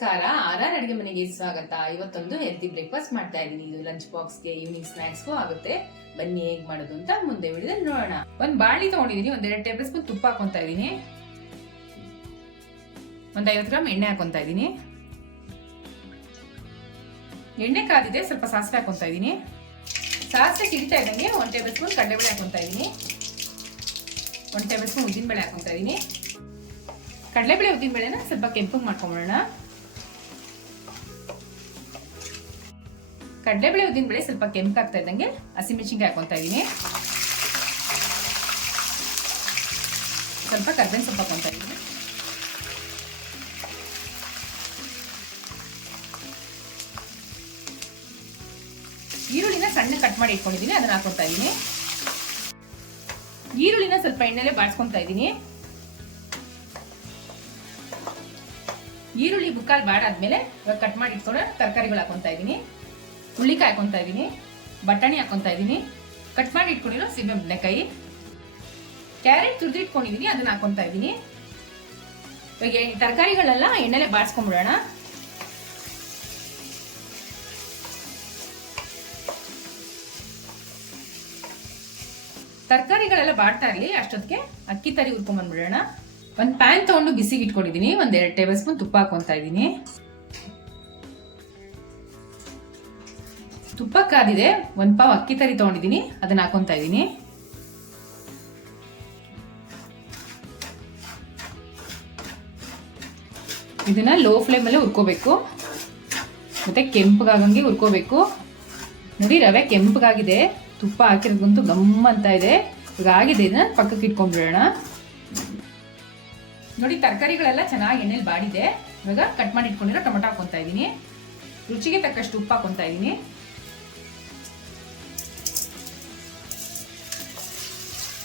ನಮಸ್ಕಾರ. ಆರ್ ಅಡಿಗೆ ಮನೆಗೆ ಸ್ವಾಗತ. ಇವತ್ತೊಂದು ಹೆಲ್ತಿ ಬ್ರೇಕ್ಫಾಸ್ಟ್ ಮಾಡ್ತಾ ಇದೀನಿ. ಇದು ಲಂಚ್ ಬಾಕ್ಸ್ಗೆ, ಈವ್ನಿಂಗ್ ಸ್ನಾಕ್ಸ್ಗೂ ಆಗುತ್ತೆ. ಬನ್ನಿ ಹೇಗ್ ಮಾಡೋದು ಅಂತ ಮುಂದೆ ವಿಡಿಯೋದಲ್ಲಿ ನೋಡೋಣ. ಒಂದ್ ಬಾಳಿ ತಗೊಂಡಿದೀನಿ. 1-2 ಟೇಬಲ್ ಸ್ಪೂನ್ ತುಪ್ಪ ಹಾಕೊಂತಾ ಇದೀನಿ. 50 ಗ್ರಾಮ್ ಎಣ್ಣೆ ಹಾಕೊಂತಾ ಇದೀನಿ. ಎಣ್ಣೆ ಕಾದಿದೆ, ಸ್ವಲ್ಪ ಸಾಸಿವೆ ಹಾಕೊಂತಾ ಇದೀನಿ. ಸಾಸಿವೆ ಸಿಡಿತಾ ಇದ್ದಂಗೆ 1 ಟೇಬಲ್ ಸ್ಪೂನ್ ಕಡಲೆಬೇಳೆ ಹಾಕೊಂತಾ ಇದೀನಿ. 1 ಟೇಬಲ್ ಸ್ಪೂನ್ ಉದ್ದಿನಬೇಳೆ ಹಾಕೊಂತಾ ಇದೀನಿ. ಕಡಲೆಬೇಳೆ ಉದ್ದಿನಬೇಳೆನ ಸ್ವಲ್ಪ ಕೆಂಪಗೆ ಮಾಡ್ಕೊಂಬಿಡೋಣ. ಕಡಲೆಬೇಳೆ ಉದ್ದಿನಬೇಳೆ ಸ್ವಲ್ಪ ಕೆಂಪಾಗ್ತಾ ಇದ್ದಂಗೆ ಹಸಿಮೆಣಸಿನಕಾಯಿ ಹಾಕೊಂತಾ ಇದೀನಿ. ಸ್ವಲ್ಪ ಕರ್ಬೇವಿನ ಸೊಪ್ಪು ಹಾಕೊಂತಾ ಇದೀನಿ. ಈರುಳ್ಳಿನ ಸಣ್ಣ ಕಟ್ ಮಾಡಿ ಇಟ್ಕೊಂಡಿದೀನಿ, ಅದನ್ನ ಹಾಕೊಂತಾ ಇದೀನಿ. ಈರುಳ್ಳಿನ ಸ್ವಲ್ಪ ಎಣ್ಣೆಲೆ ಬಾಡ್ಸ್ಕೊಂತಾ ಇದೀನಿ. ಈರುಳ್ಳಿ ಮುಕ್ಕಾಲು ಬಾಡಾದ್ಮೇಲೆ ಕಟ್ ಮಾಡಿ ಇಟ್ಕೊಂಡು ತರಕಾರಿಗಳು ಹಾಕೊಂತಾ ಇದೀನಿ. ಹುಳ್ಳಿಕಾಯಿ ಹಾಕೊಂತಾ ಇದೀನಿ, ಬಟಾಣಿ ಹಾಕೊಂತಾ ಇದೀನಿ, ಕಟ್ ಮಾಡಿ ಇಟ್ಕೊಂಡಿರೋ ಸೀಮೆ ಬದನೆಕಾಯಿ, ಕ್ಯಾರೆಟ್ ತುರಿದು ಇಟ್ಕೊಂಡಿದೀನಿ, ಅದನ್ನ ಹಾಕೊಂತಾ ಇದೀನಿ. ಇವಾಗ ತರಕಾರಿಗಳೆಲ್ಲ ಎಣ್ಣೆಲೆ ಬಾಡ್ಸ್ಕೊಂಡ್ಬಿಡೋಣ. ತರಕಾರಿಗಳೆಲ್ಲ ಬಾಡ್ತಾ ಇರಲಿ, ಅಷ್ಟೊತ್ತಿಗೆ ಅಕ್ಕಿ ತರಿ ಹುರ್ಕೊಂಡ್ ಬಂದ್ಬಿಡೋಣ. ಒಂದು ಪ್ಯಾನ್ ತಗೊಂಡು ಬಿಸಿಗೆ ಇಟ್ಕೊಂಡಿದೀನಿ. 1-2 ಟೇಬಲ್ ಸ್ಪೂನ್ ತುಪ್ಪ ಹಾಕೊಂತಾ ಇದೀನಿ. ತುಪ್ಪ ಕಾದಿದೆ. 1 ಪಾವ್ ಅಕ್ಕಿ ತರಿ ತಗೊಂಡಿದೀನಿ, ಅದನ್ನ ಹಾಕೊಂತಾ ಇದೀನಿ. ಇದನ್ನ ಲೋ ಫ್ಲೇಮ್ ಅಲ್ಲೇ ಹುರ್ಕೋಬೇಕು, ಮತ್ತೆ ಕೆಂಪಗಾಗಂಗೆ ಹುರ್ಕೋಬೇಕು. ನೋಡಿ, ರವೆ ಕೆಂಪಗಾಗಿದೆ. ತುಪ್ಪ ಹಾಕಿರೋದಂತೂ ಗಮ್ಮ ಅಂತ ಇದೆ. ಈಗ ಆಗಿದೆ, ಇದನ್ನ ಪಕ್ಕಕ್ಕೆ ಇಟ್ಕೊಂಡ್ಬಿಡೋಣ. ನೋಡಿ, ತರಕಾರಿಗಳೆಲ್ಲ ಚೆನ್ನಾಗಿ ಎಣ್ಣೆಲಿ ಬಾಡಿದೆ. ಇವಾಗ ಕಟ್ ಮಾಡಿ ಇಟ್ಕೊಂಡಿರೋ ಟೊಮೆಟೊ ಹಾಕೊಂತಾ ಇದೀನಿ. ರುಚಿಗೆ ತಕ್ಕಷ್ಟು ಉಪ್ಪು ಹಾಕೊಂತಾ ಇದೀನಿ.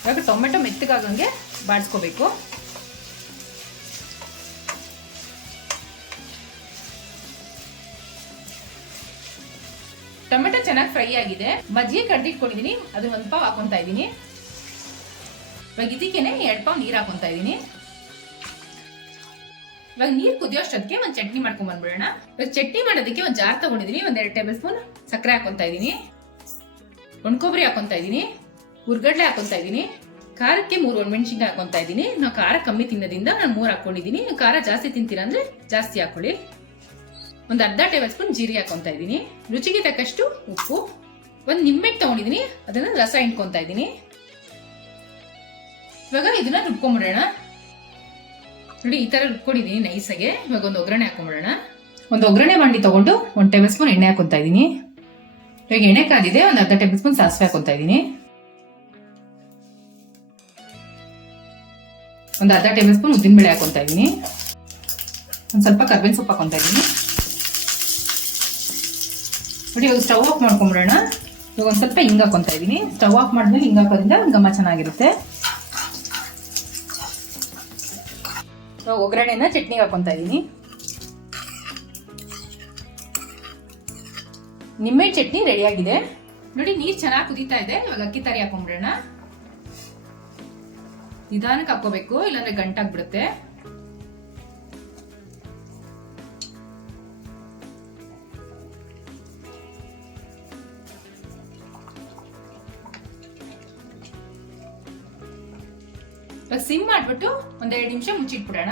ಇವಾಗ ಟೊಮೆಟೊ ಮೆತ್ತಗಾಗಂಗೆ ಬಾಡಿಸ್ಕೋಬೇಕು. ಟೊಮೆಟೊ ಚೆನ್ನಾಗಿ ಫ್ರೈ ಆಗಿದೆ. ಮಜ್ಜಿಗೆ ಕಡ್ದಿಟ್ಕೊಂಡಿದೀನಿ, ಅದನ್ನ 1 ಪಾವ್ ಹಾಕೊಂತಾ ಇದೀನಿ. ಇವಾಗ ಇದಕ್ಕೇನೆ 2 ಪಾವ್ ನೀರು ಹಾಕೊಂತಾ ಇದೀನಿ. ಇವಾಗ ನೀರು ಕುದಿಯೋಷ್ಟೊತ್ತಿಗೆ ಒಂದು ಚಟ್ನಿ ಮಾಡ್ಕೊಂಡ್ ಬಂದ್ಬಿಡೋಣ. ಇವಾಗ ಚಟ್ನಿ ಮಾಡೋದಕ್ಕೆ ಒಂದು ಜಾರ್ ತಗೊಂಡಿದೀನಿ. 1-2 ಟೇಬಲ್ ಸ್ಪೂನ್ ಸಕ್ಕರೆ ಹಾಕೊಂತಾ ಇದೀನಿ. ಒಣಕೊಬ್ಬರಿ ಹಾಕೊಂತಾ ಇದೀನಿ. ಹುರ್ಗಡ್ಲೆ ಹಾಕೊಂತಾ ಇದೀನಿ. ಖಾರಕ್ಕೆ 3 ಒಣಮೆಣಸಿನಕಾಯಿ ಹಾಕೊಂತಾ ಇದೀನಿ. ನಾವು ಖಾರ ಕಮ್ಮಿ ತಿನ್ನೋದ್ರಿಂದ ನಾನು 3 ಹಾಕೊಂಡಿದೀನಿ. ಖಾರ ಜಾಸ್ತಿ ತಿಂತೀರಾ ಅಂದ್ರೆ ಜಾಸ್ತಿ ಹಾಕೊಳ್ಳಿ. ಒಂದು ಅರ್ಧ ಟೇಬಲ್ ಸ್ಪೂನ್ ಜೀರಿಗೆ ಹಾಕೊಂತಾ ಇದೀನಿ. ರುಚಿಗೆ ತಕ್ಕಷ್ಟು ಉಪ್ಪು. ಒಂದು ನಿಂಬೆ ತಗೊಂಡಿದೀನಿ, ಅದನ್ನ ರಸ ಹಿಂಡ್ಕೊಂತಾ ಇದೀನಿ. ಇವಾಗ ಇದನ್ನ ರುಬ್ಕೊಂಡ್ಬಿಡೋಣ. ನೋಡಿ, ಈ ತರ ರುಬ್ಕೊಂಡಿದೀನಿ ನೈಸಾಗೆ. ಇವಾಗ ಒಂದು ಒಗ್ಗರಣೆ ಹಾಕೊಂಡ್ಬಿಡೋಣ. ಒಂದು ಒಗ್ಗರಣೆ ಮಾಡಿ ತಗೊಂಡು 1 ಟೇಬಲ್ ಸ್ಪೂನ್ ಎಣ್ಣೆ ಹಾಕೊಂತಾ ಇದೀನಿ. ಇವಾಗ ಎಣ್ಣೆ ಕಾದಿದೆ. ಒಂದು ಅರ್ಧ ಟೇಬಲ್ ಸ್ಪೂನ್ ಸಾಸಿವೆ ಹಾಕೊಂತಾ ಇದೀನಿ. ಒಂದು ಅರ್ಧ ಟೇಬಲ್ ಸ್ಪೂನ್ ಉದ್ದಿನಬೇಳೆ ಹಾಕೊಂತಾ ಇದೀನಿ. ಒಂದು ಸ್ವಲ್ಪ ಕರ್ಬೇವಿನ ಸೊಪ್ಪು ಹಾಕೊಂತಾ ಇದೀನಿ. ನೋಡಿ, ಇವಾಗ ಸ್ಟವ್ ಆಫ್ ಮಾಡ್ಕೊಂಡ್ಬಿಡೋಣ. ಇವಾಗ ಒಂದು ಸ್ವಲ್ಪ ಹಿಂಗ್ ಹಾಕೊಂತಾ ಇದೀನಿ. ಸ್ಟವ್ ಆಫ್ ಮಾಡಿದ್ಮೇಲೆ ಹಿಂಗ್ ಹಾಕೋದ್ರಿಂದ ಘಮ ಚೆನ್ನಾಗಿರುತ್ತೆ. ಒಗ್ಗರಣೆನ ಚಟ್ನಿಗೆ ಹಾಕೊಂತಾ ಇದೀನಿ. ನಿಂಬೆ ಚಟ್ನಿ ರೆಡಿ ಆಗಿದೆ. ನೋಡಿ, ನೀರ್ ಚೆನ್ನಾಗಿ ಕುದೀತಾ ಇದೆ. ಇವಾಗ ಅಕ್ಕಿ ತರಿ ಹಾಕೊಂಡ್ಬಿಡೋಣ. ನಿಧಾನಕ್ಕೆ ಹಾಕೋಬೇಕು, ಇಲ್ಲಾಂದ್ರೆ ಗಂಟಾಗ್ಬಿಡುತ್ತೆ. ಸಿಮ್ ಮಾಡ್ಬಿಟ್ಟು 1-2 ನಿಮಿಷ ಮುಚ್ಚಿಟ್ಬಿಡೋಣ.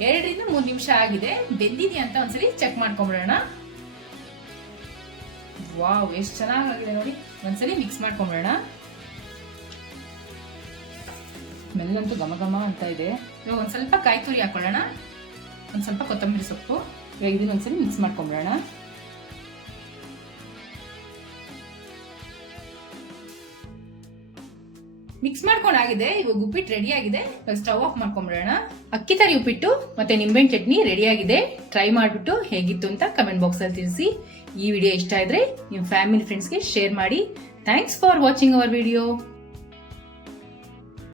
2-3 ನಿಮಿಷ ಆಗಿದೆ. ಬೆಂದಿದೆ ಅಂತ ಒಂದ್ಸರಿ ಚೆಕ್ ಮಾಡ್ಕೊಂಡ್ಬಿಡೋಣ. ವಾವ್, ಎಷ್ಟು ಚೆನ್ನಾಗಿದೆ ನೋಡಿ. ಒಂದ್ಸರಿ ಮಿಕ್ಸ್ ಮಾಡ್ಕೊಂಡ್ಬಿಡೋಣ. ಸ್ಮೆಲ್ಲಂತೂ ಘಮ ಘಮ ಅಂತ ಇದೆ. ಇವಾಗ ಒಂದ್ ಸ್ವಲ್ಪ ಕಾಯಿ ತುರಿ ಹಾಕೊಳ್ಳೋಣ. ಒಂದ್ ಸ್ವಲ್ಪ ಕೊತ್ತಂಬರಿ ಸೊಪ್ಪು. ಇವಾಗ ಇದನ್ನ ಒಂದ್ಸರಿ ಮಿಕ್ಸ್ ಮಾಡ್ಕೊಂಡ್ಬಿಡೋಣ. ಮಿಕ್ಸ್ ಮಾಡ್ಕೊಂಡಾಗಿದೆ. ಇವಾಗ ಉಪ್ಪಿಟ್ಟು ರೆಡಿ ಆಗಿದೆ. ಇವಾಗ ಸ್ಟವ್ ಆಫ್ ಮಾಡ್ಕೊಂಡ್ಬಿಡೋಣ. ಅಕ್ಕಿ ತರಿ ಉಪ್ಪಿಟ್ಟು ಮತ್ತೆ ನಿಂಬೆಹಣ್ಣು ಚಟ್ನಿ ರೆಡಿ ಆಗಿದೆ. ಟ್ರೈ ಮಾಡ್ಬಿಟ್ಟು ಹೇಗಿತ್ತು ಅಂತ ಕಮೆಂಟ್ ಬಾಕ್ಸ್ ಅಲ್ಲಿ ತಿಳಿಸಿ. ಈ ವಿಡಿಯೋ ಇಷ್ಟ ಆದ್ರೆ ನಿಮ್ಮ ಫ್ಯಾಮಿಲಿ ಫ್ರೆಂಡ್ಸ್ಗೆ ಶೇರ್ ಮಾಡಿ. Thanks for watching our video.